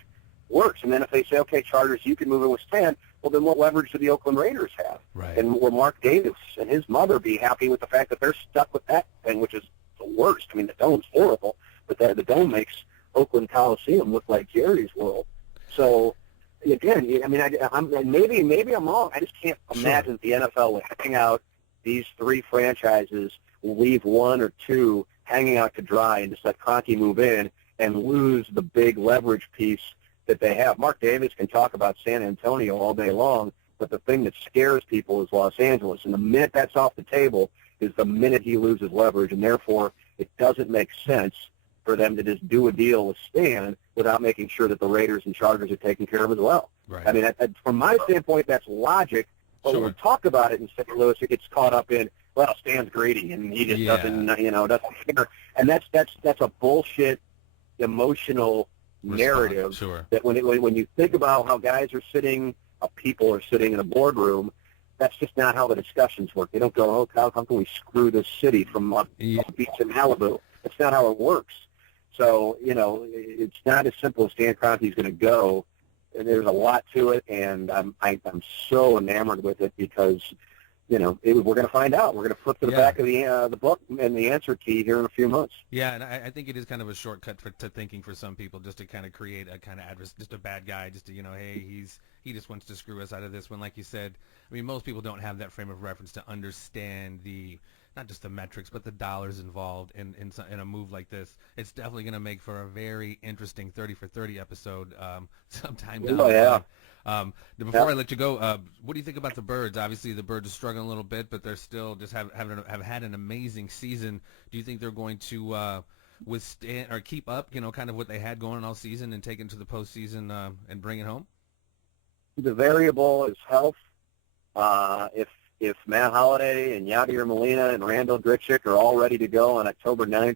works. And then if they say, okay, Chargers, you can move in with Stan, well, then what leverage do the Oakland Raiders have? Right. And will Mark Davis and his mother be happy with the fact that they're stuck with that thing, which is the worst? I mean, the Dome's horrible, but the Dome makes Oakland Coliseum look like Jerry's World. So, again, maybe I'm wrong. I just can't imagine the NFL would hang out these three franchises, leave one or two hanging out to dry, and just let Kroenke move in and lose the big leverage piece that they have. Mark Davis can talk about San Antonio all day long, but the thing that scares people is Los Angeles. And the minute that's off the table is the minute he loses leverage, and therefore it doesn't make sense for them to just do a deal with Stan without making sure that the Raiders and Chargers are taken care of as well. Right. I mean, from my standpoint, that's logic. But when we talk about it in St. Louis, it gets caught up in, well, Stan's greedy and he just doesn't care. And that's a bullshit emotional narrative. Sure. That when you think about how people are sitting in a boardroom, that's just not how the discussions work. They don't go, oh, how can we screw this city from beach in Malibu? That's not how it works. So, it's not as simple as Stan Kroenke's going to go. There's a lot to it, and I'm so enamored with it because, we're going to find out. We're going to flip to the back of the book and the answer key here in a few months. Yeah, and I think it is kind of a shortcut to thinking for some people, just to kind of create a kind of just a bad guy, just to, hey, he just wants to screw us out of this one. Like you said, I mean, most people don't have that frame of reference to understand not just the metrics, but the dollars involved in a move like this. It's definitely going to make for a very interesting 30 for 30 episode sometime down the line. Before I let you go, what do you think about the Birds? Obviously, the Birds are struggling a little bit, but they're still just have had an amazing season. Do you think they're going to withstand or keep up, kind of what they had going all season and take it to the postseason and bring it home? The variable is health. If Matt Holliday and Yadier Molina and Randall Grichuk are all ready to go on October 9th,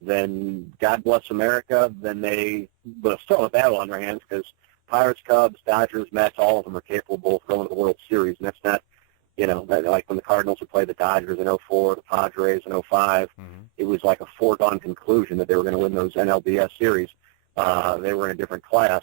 then God bless America. Then they will still have a battle on their hands because Pirates, Cubs, Dodgers, Mets, all of them are capable of going to the World Series. And that's not, like when the Cardinals would play the Dodgers in 2004, the Padres in 2005, it was like a foregone conclusion that they were going to win those NLDS series. They were in a different class,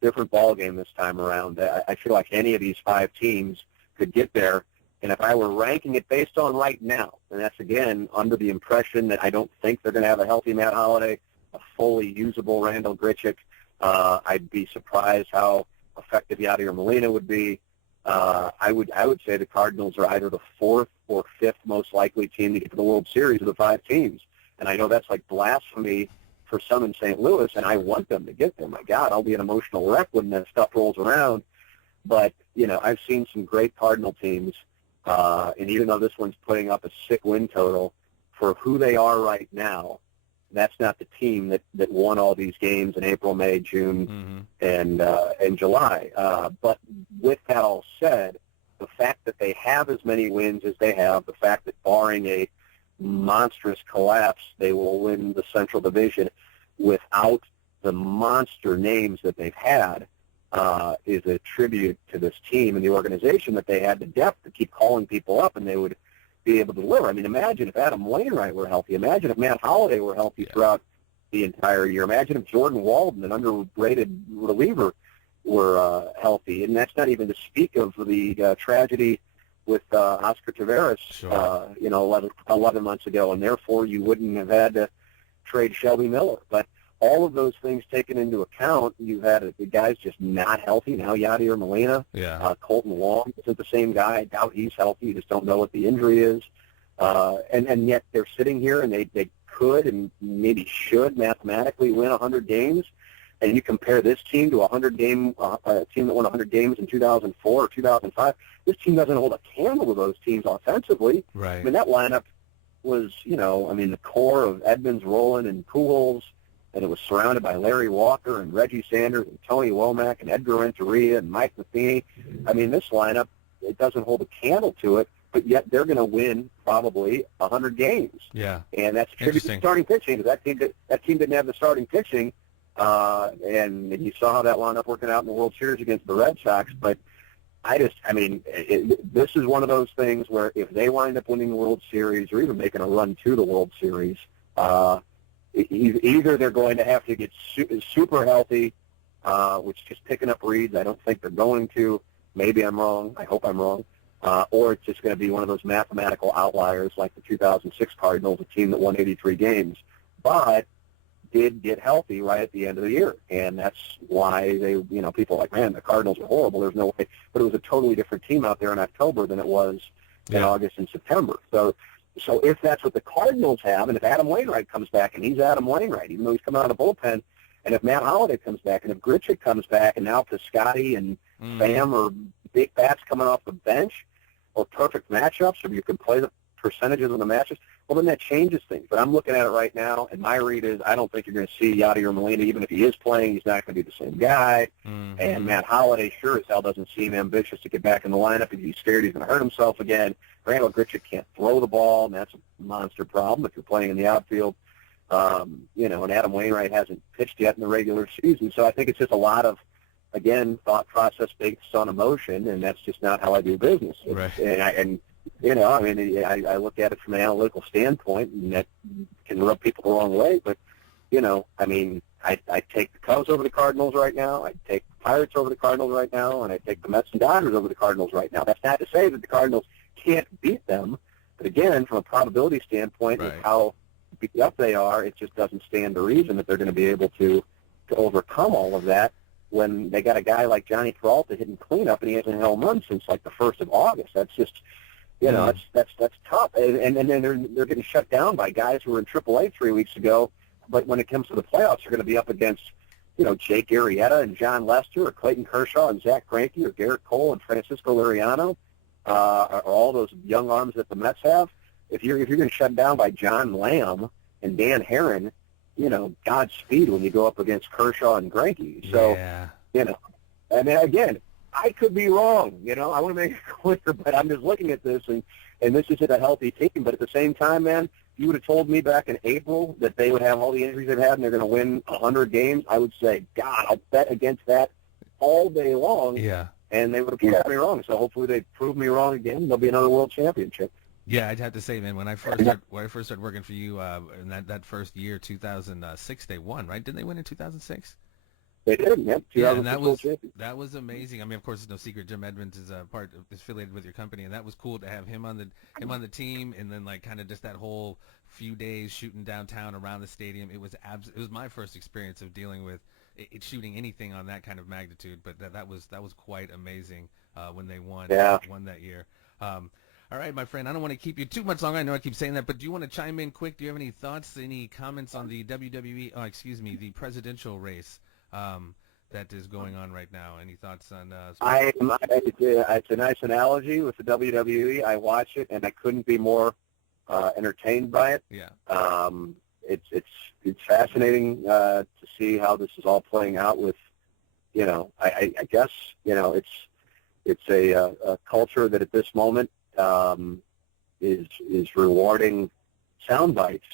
different ball game this time around. I feel like any of these five teams could get there. And if I were ranking it based on right now, and that's, again, under the impression that I don't think they're going to have a healthy Matt Holliday, a fully usable Randall Grichuk, I'd be surprised how effective Yadier Molina would be. I would say the Cardinals are either the fourth or fifth most likely team to get to the World Series of the five teams. And I know that's like blasphemy for some in St. Louis, and I want them to get there. My God, I'll be an emotional wreck when that stuff rolls around. But, I've seen some great Cardinal teams. And even though this one's putting up a sick win total, for who they are right now, that's not the team that won all these games in April, May, June, and July. But with that all said, the fact that they have as many wins as they have, the fact that barring a monstrous collapse, they will win the Central Division without the monster names that they've had, is a tribute to this team and the organization that they had the depth to keep calling people up and they would be able to deliver. I mean, imagine if Adam Wainwright were healthy. Imagine if Matt Holliday were healthy throughout the entire year. Imagine if Jordan Walden, an underrated reliever, were healthy. And that's not even to speak of the tragedy with Oscar Taveras, Sure. 11 months ago, and therefore you wouldn't have had to trade Shelby Miller. But all of those things taken into account, you've had the guy's just not healthy. Now Yadier Molina, Colton Wong isn't the same guy. I doubt he's healthy. You just don't know what the injury is. And yet they're sitting here and they could and maybe should mathematically win 100 games. And you compare this team to a team that won 100 games in 2004 or 2005, this team doesn't hold a candle to those teams offensively. Right. I mean, that lineup was, the core of Edmonds, Rowland, and Pujols, and it was surrounded by Larry Walker and Reggie Sanders and Tony Womack and Edgar Renteria and Mike Matheny. I mean, this lineup, it doesn't hold a candle to it, but yet they're going to win probably 100 games. Yeah. And that's a tribute to starting pitching, because that team didn't have the starting pitching. And you saw how that wound up working out in the World Series against the Red Sox. But this is one of those things where if they wind up winning the World Series or even making a run to the World Series, either they're going to have to get super healthy, which just picking up reads. I don't think they're going to. Maybe I'm wrong. I hope I'm wrong. Or it's just going to be one of those mathematical outliers like the 2006 Cardinals, a team that won 83 games. But did get healthy right at the end of the year, and that's why people are like, man, the Cardinals are horrible. There's no way, but it was a totally different team out there in October than it was in August and September. So if that's what the Cardinals have, and if Adam Wainwright comes back, and he's Adam Wainwright, even though he's coming out of the bullpen, and if Matt Holliday comes back, and if Grichuk comes back, and now Piscotty and Pham or big bats coming off the bench, or perfect matchups, or you can play the percentages of the matches, well, then that changes things. But I'm looking at it right now, and my read is I don't think you're going to see Yadier Molina. Even if he is playing, he's not going to be the same guy. Mm-hmm. And Matt Holliday sure as hell doesn't seem ambitious to get back in the lineup. He's scared he's going to hurt himself again. Randall Grichuk can't throw the ball, and that's a monster problem if you're playing in the outfield. And Adam Wainwright hasn't pitched yet in the regular season. So I think it's just a lot of, again, thought process based on emotion, and that's just not how I do business. Right. I look at it from an analytical standpoint, and that can rub people the wrong way. But, I take the Cubs over the Cardinals right now. I take the Pirates over the Cardinals right now, and I take the Mets and Dodgers over the Cardinals right now. That's not to say that the Cardinals can't beat them. But, again, from a probability standpoint, with how beat up they are, it just doesn't stand to reason that they're going to be able to overcome all of that when they got a guy like Johnny Peralta hitting cleanup, and he hasn't hit a home run since, like, the 1st of August. That's just... that's tough, and then they're getting shut down by guys who were in AAA 3 weeks ago. But when it comes to the playoffs, they're going to be up against, Jake Arrieta and John Lester, or Clayton Kershaw and Zach Greinke, or Garrett Cole and Francisco Liriano, or all those young arms that the Mets have. If you're going to shut down by John Lamb and Dan Herron, Godspeed when you go up against Kershaw and Greinke. So, again, I could be wrong, I want to make it clear, but I'm just looking at this, and this is a healthy team. But at the same time, man, if you would have told me back in April that they would have all the injuries they've had and they're going to win 100 games, I would say, God, I'll bet against that all day long. Yeah. And they would have proved me wrong. So hopefully they prove me wrong again. There'll be another world championship. Yeah, I'd have to say, man, when I first started working for you in that first year, 2006, they won, right? Didn't they win in 2006? They did, yep. Yeah, and that was amazing. I mean, of course, it's no secret Jim Edmonds is affiliated with your company, and that was cool to have him on the team, and then like kind of just that whole few days shooting downtown around the stadium. It was my first experience of dealing with shooting anything on that kind of magnitude, but that was quite amazing when they won that year. All right, my friend, I don't want to keep you too much longer. I know I keep saying that, but do you want to chime in quick? Do you have any thoughts, any comments on the the presidential race that is going on right now? Any thoughts on? It's a nice analogy with the WWE. I watch it, and I couldn't be more entertained by it. Yeah. It's fascinating to see how this is all playing out. With, I guess it's a culture that at this moment is rewarding sound bites,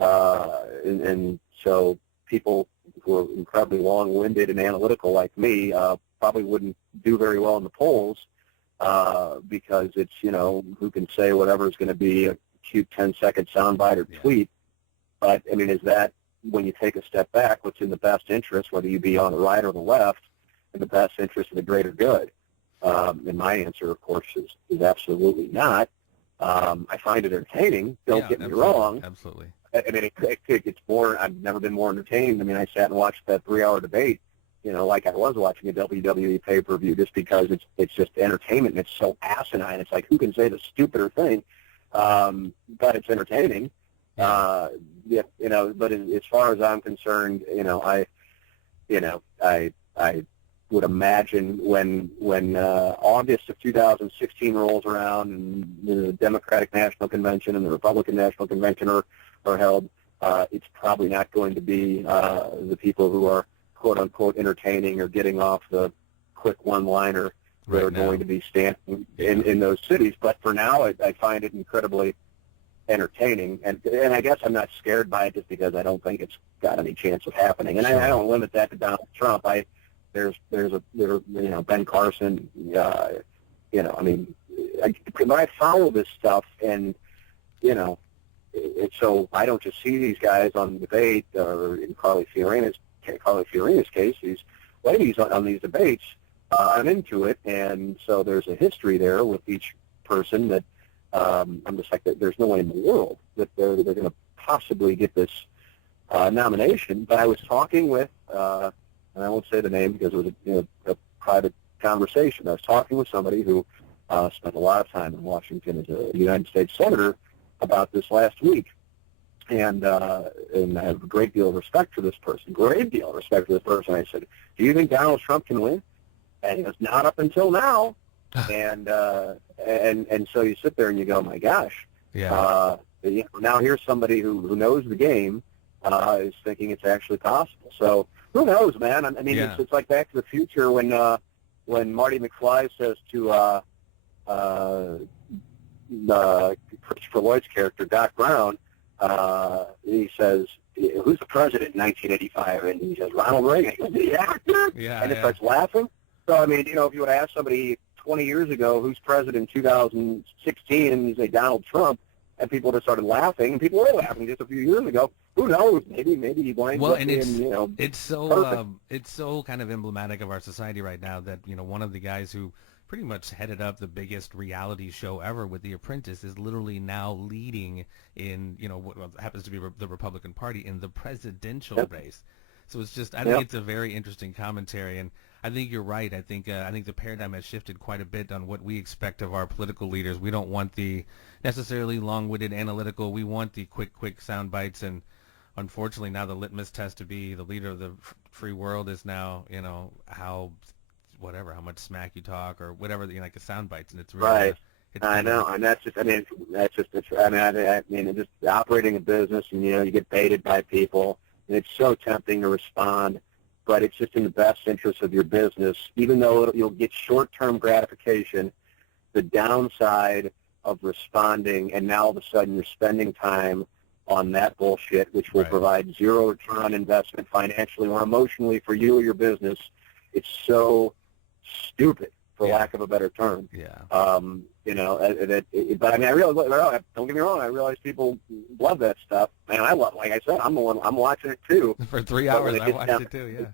and so people who are incredibly long-winded and analytical like me probably wouldn't do very well in the polls because it's, who can say whatever is going to be a cute 10-second soundbite or tweet. But, I mean, is that, when you take a step back, what's in the best interest, whether you be on the right or the left, in the best interest of the greater good? And my answer, of course, is absolutely not. I find it entertaining. Don't get me wrong. Absolutely. I mean, it's more. I've never been more entertained. I mean, I sat and watched that 3-hour debate, like I was watching a WWE pay-per-view, just because it's just entertainment, and it's so asinine. It's like, who can say the stupider thing? But it's entertaining. But as far as I'm concerned, I would imagine when August of 2016 rolls around and the Democratic National Convention and the Republican National Convention are held, it's probably not going to be the people who are quote unquote entertaining or getting off the quick one-liner that are going to be standing in those cities. But for now, I find it incredibly entertaining, and I guess I'm not scared by it just because I don't think it's got any chance of happening. And I don't limit that to Donald Trump. There's Ben Carson. I follow this stuff, and so I don't just see these guys on debate, or in Carly Fiorina's case, these ladies on these debates. I'm into it, and so there's a history there with each person that I'm just like, there's no way in the world that they're going to possibly get this nomination. But I was talking with, and I won't say the name because it was a private conversation. I was talking with somebody who spent a lot of time in Washington as a United States senator about this last week. And I have a great deal of respect for this person, I said, do you think Donald Trump can win? And he goes, not up until now. And so you sit there and you go, my gosh. Yeah. Now here's somebody who knows the game is thinking it's actually possible. So who knows, man? I mean, it's like Back to the Future when Marty McFly says to Christopher Lloyd's character, Doc Brown, he says, who's the president in 1985? And he says, Ronald Reagan. He goes, the actor? Yeah, and it starts laughing. So, I mean, if you would ask somebody 20 years ago who's president in 2016, and you say Donald Trump, and people would have started laughing, and people were laughing just a few years ago. Who knows? Maybe he winds up being, it's so kind of emblematic of our society right now that, one of the guys who pretty much headed up the biggest reality show ever with The Apprentice is literally now leading in, what happens to be the Republican Party in the presidential race. So it's just, I think it's a very interesting commentary, and I think you're right. I think the paradigm has shifted quite a bit on what we expect of our political leaders. We don't want the necessarily long-witted analytical. We want the quick sound bites, and unfortunately now the litmus test to be the leader of the free world is now, how much smack you talk or whatever, like the sound bites, and it's really right. I know, and it's just operating a business, and you get baited by people, and it's so tempting to respond, but it's just in the best interest of your business. Even though you'll get short-term gratification, the downside of responding, and now all of a sudden you're spending time on that bullshit, which will provide zero return on investment financially or emotionally for you or your business. It's so stupid, for lack of a better term. Yeah. But I mean, I realize. Don't get me wrong. I realize people love that stuff, and I love. Like I said, I'm watching it too. For 3 hours, I watched it too. Yeah.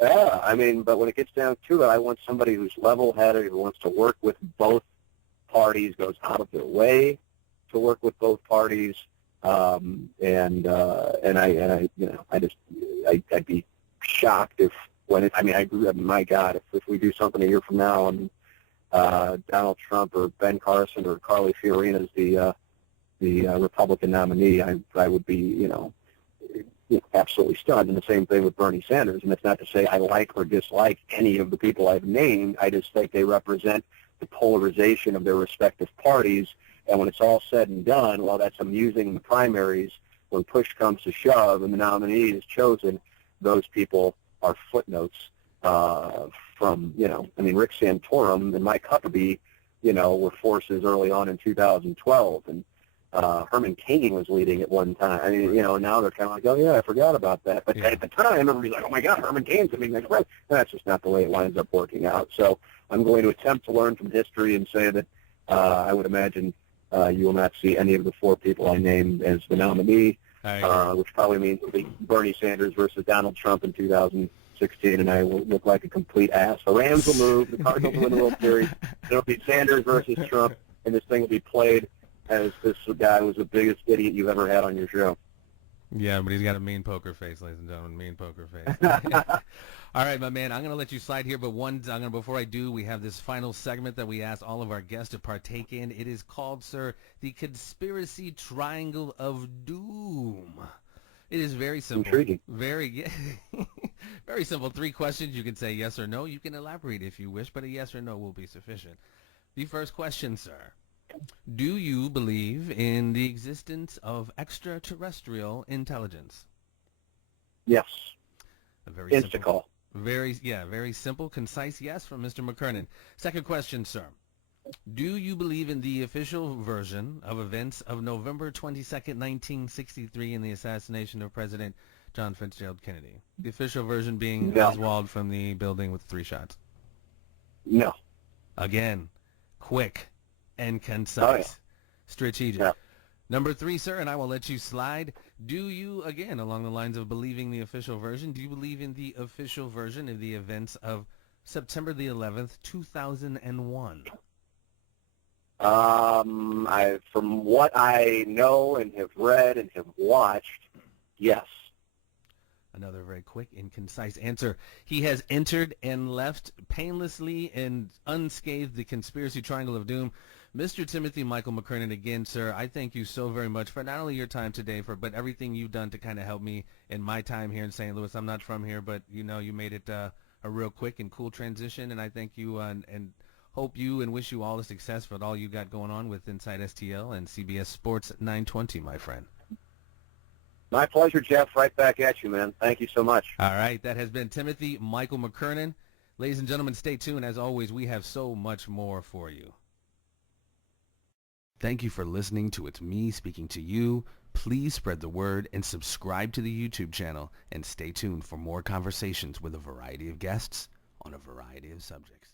Yeah. I mean, but when it gets down to it, I want somebody who's level-headed, who wants to work with both parties, goes out of their way to work with both parties, I'd be shocked if my God, if we do something a year from now and Donald Trump or Ben Carson or Carly Fiorina is the Republican nominee, I would be absolutely stunned. And the same thing with Bernie Sanders. And it's not to say I like or dislike any of the people I've named. I just think they represent the polarization of their respective parties. And when it's all said and done, while that's amusing in the primaries, when push comes to shove and the nominee is chosen, those people are footnotes from, Rick Santorum and Mike Huckabee, were forces early on in 2012. And Herman Cain was leading at one time. I mean, now they're kind of like, oh, yeah, I forgot about that. But at the time, everybody's like, oh, my God, Herman Cain's the next president. That's just not the way it winds up working out. So I'm going to attempt to learn from history and say that I would imagine you will not see any of the four people I named as the nominee, which probably means it'll be Bernie Sanders versus Donald Trump in 2016, and I will look like a complete ass. The Rams will move. The Cardinals will win the World Series. It'll be Sanders versus Trump, and this thing will be played as this guy was the biggest idiot you've ever had on your show. Yeah, but he's got a mean poker face, ladies and gentlemen, mean poker face. All right, my man, I'm going to let you slide here, but before I do, we have this final segment that we ask all of our guests to partake in. It is called, sir, the Conspiracy Triangle of Doom. It is very simple. Intriguing. Very simple. 3 questions. You can say yes or no. You can elaborate if you wish, but a yes or no will be sufficient. The first question, sir. Do you believe in the existence of extraterrestrial intelligence? Yes. A very Insta-call. Very simple, concise yes from Mr. McKernan. Second question, sir. Do you believe in the official version of events of November 22nd, 1963 and the assassination of President John Fitzgerald Kennedy? The official version being Oswald from the building with 3 shots. No. Again, quick and concise. Strategic. Yeah. Number 3, sir, and I will let you slide. Do you, again, along the lines of believing the official version, do you believe in the official version of the events of September the 11th, 2001? From what I know and have read and have watched, yes. Another very quick and concise answer. He has entered and left painlessly and unscathed the Conspiracy Triangle of Doom. Mr. Timothy Michael McKernan, again, sir, I thank you so very much for not only your time today, but everything you've done to kind of help me in my time here in St. Louis. I'm not from here, but, you made it a real quick and cool transition, and I thank you and hope you and wish you all the success for all you got going on with Inside STL and CBS Sports 920, my friend. My pleasure, Jeff. Right back at you, man. Thank you so much. All right. That has been Timothy Michael McKernan. Ladies and gentlemen, stay tuned. As always, we have so much more for you. Thank you for listening to It's Me Speaking to You. Please spread the word and subscribe to the YouTube channel and stay tuned for more conversations with a variety of guests on a variety of subjects.